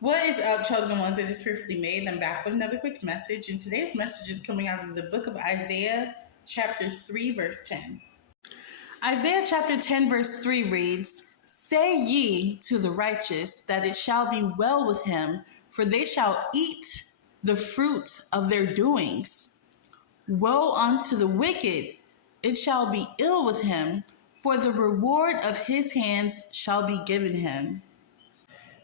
What is up, chosen ones? It is fearfully made. I'm back with another quick message, and today's message is coming out of the book of Isaiah, chapter 3, verse 10. Isaiah chapter 10, verse 3 reads, "Say ye to the righteous that it shall be well with him, for they shall eat the fruit of their doings. Woe unto the wicked, it shall be ill with him, for the reward of his hands shall be given him."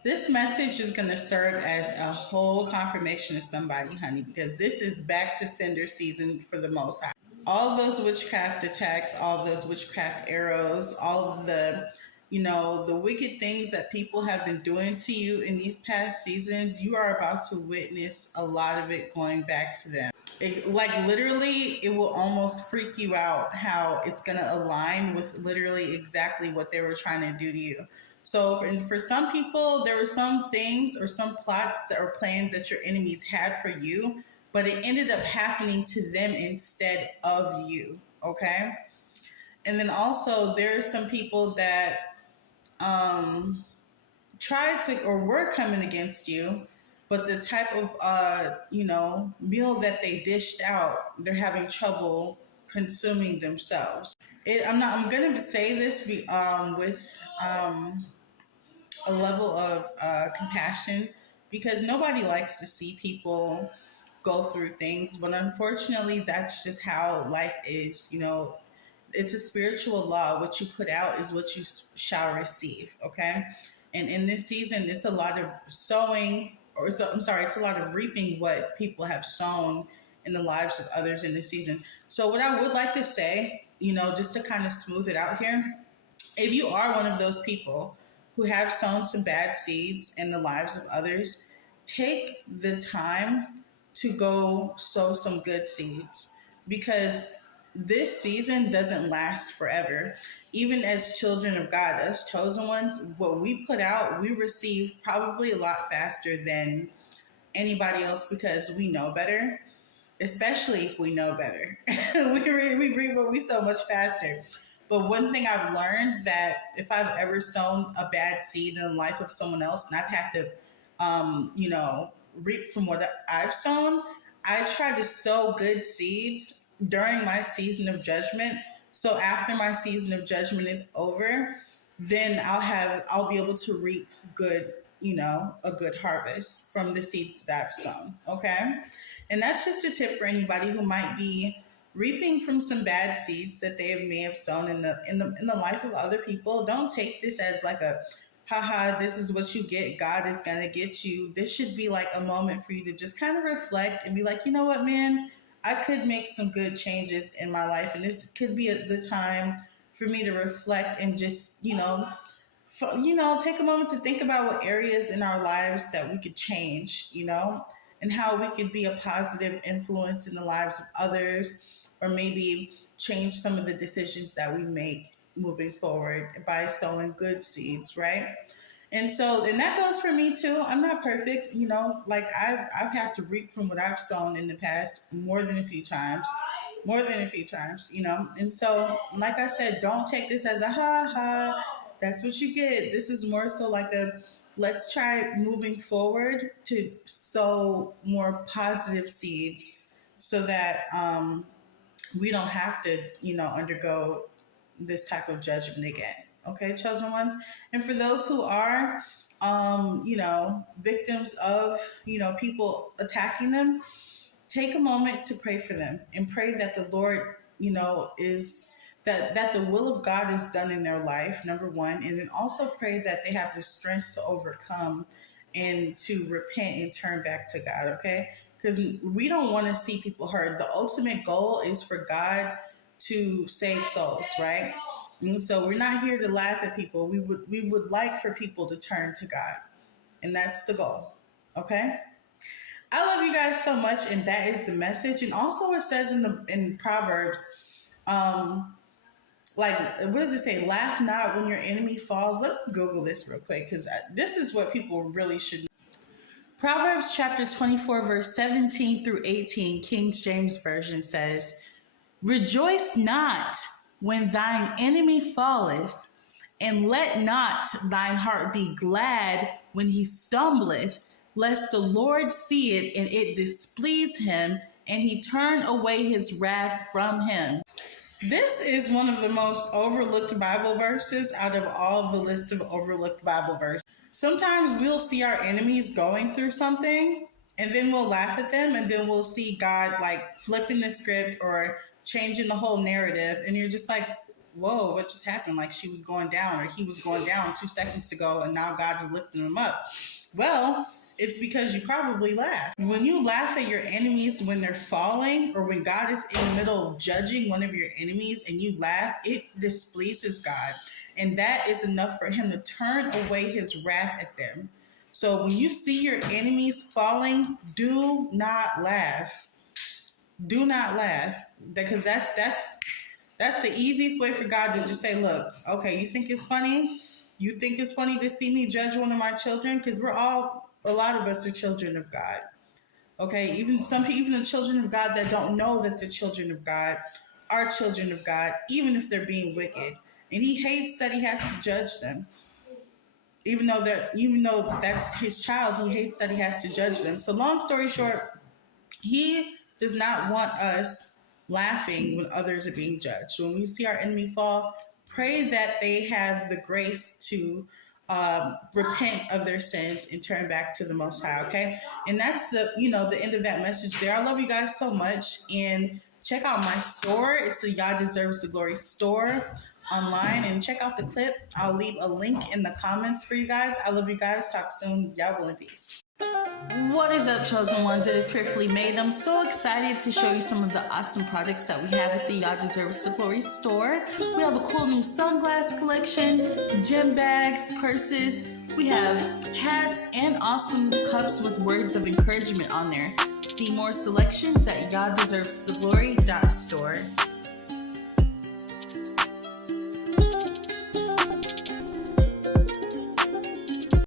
This message is going to serve as a whole confirmation to somebody, honey, because this is back to sender season for the Most High. All of those witchcraft attacks, all of those witchcraft arrows, all of the wicked things that people have been doing to you in these past seasons, you are about to witness a lot of it going back to them. Literally, it will almost freak you out how it's going to align with literally exactly what they were trying to do to you. So, and for some people, there were some things or some plots or plans that your enemies had for you, but it ended up happening to them instead of you. Okay. And then also, there are some people that tried to or were coming against you, but the type of meal that they dished out, they're having trouble consuming themselves. I'm going to say this with a level of compassion, because nobody likes to see people go through things, but unfortunately, that's just how life is. It's a spiritual law. What you put out is what you shall receive. Okay. And in this season, it's a lot of sowing, it's a lot of reaping what people have sown in the lives of others in this season. So, what I would like to say, just to kind of smooth it out here, if you are one of those people who have sown some bad seeds in the lives of others, take the time to go sow some good seeds, because this season doesn't last forever. Even as children of God, as chosen ones, what we put out, we receive probably a lot faster than anybody else, because we know better, especially if we know better. we reap what we sow much faster. But one thing I've learned, that if I've ever sown a bad seed in the life of someone else and I've had to, reap from what I've sown, I try to sow good seeds during my season of judgment. So after my season of judgment is over, then I'll be able to reap a good harvest from the seeds that I've sown. Okay. And that's just a tip for anybody who might be reaping from some bad seeds that may have sown in the life of other people. Don't take this as like a haha, this is what you get, God is gonna get you. This should be like a moment for you to just kind of reflect and be like, you know what, man, I could make some good changes in my life, and this could be the time for me to reflect and just take a moment to think about what areas in our lives that we could change, and how we could be a positive influence in the lives of others, or maybe change some of the decisions that we make moving forward by sowing good seeds, right? And that goes for me too. I'm not perfect, like I've had to reap from what I've sown in the past more than a few times, And so, like I said, don't take this as a ha ha, that's what you get. This is more so like a let's try moving forward to sow more positive seeds, so that we don't have to, undergo this type of judgment again. Okay, chosen ones. And for those who are, victims of, people attacking them, take a moment to pray for them and pray that the Lord, is that the will of God is done in their life, number one. And then also pray that they have the strength to overcome and to repent and turn back to God, okay? Because we don't want to see people hurt. The ultimate goal is for God to save souls, right? And so we're not here to laugh at people. We would like for people to turn to God. And that's the goal. Okay? I love you guys so much, and that is the message. And also, it says in Proverbs, what does it say? Laugh not when your enemy falls. Let me Google this real quick, because this is what people really should know. Proverbs chapter 24, verse 17 through 18, King James Version says, "Rejoice not when thine enemy falleth, And let not thine heart be glad when he stumbleth, lest the Lord see it and it displease him, and he turn away his wrath from him. This is one of the most overlooked Bible verses out of all of the list of overlooked Bible verses. Sometimes we'll see our enemies going through something, and then we'll laugh at them, and then we'll see God like flipping the script or changing the whole narrative, and you're just like, whoa, what just happened? Like she was going down or he was going down 2 seconds ago, and now God is lifting him up. Well, it's because you probably laugh. When you laugh at your enemies when they're falling, or when God is in the middle of judging one of your enemies and you laugh, it displeases God. And that is enough for him to turn away his wrath at them. So when you see your enemies falling, do not laugh. Do not laugh. Because that's the easiest way for God to just say, look, okay, you think it's funny? You think it's funny to see me judge one of my children? Because a lot of us are children of God. Okay, even the children of God that don't know that they're children of God are children of God, even if they're being wicked. And he hates that he has to judge them. Even though that's his child, he hates that he has to judge them. So long story short, he does not want us laughing when others are being judged. When we see our enemy fall, pray that they have the grace to repent of their sins and turn back to the Most High, okay? And that's the end of that message there. I love you guys so much, and check out my store. It's the Yah Deserves the Glory store online, and check out the clip. I'll leave a link in the comments for you guys. I love you guys. Talk soon. Y'all will in peace. What is up, chosen ones? It is Fearfully Made. I'm so excited to show you some of the awesome products that we have at the Yah Deserves the Glory store. We have a cool new sunglass collection, gym bags, purses. We have hats and awesome cups with words of encouragement on there. See more selections at YahDeservesTheGlory.store.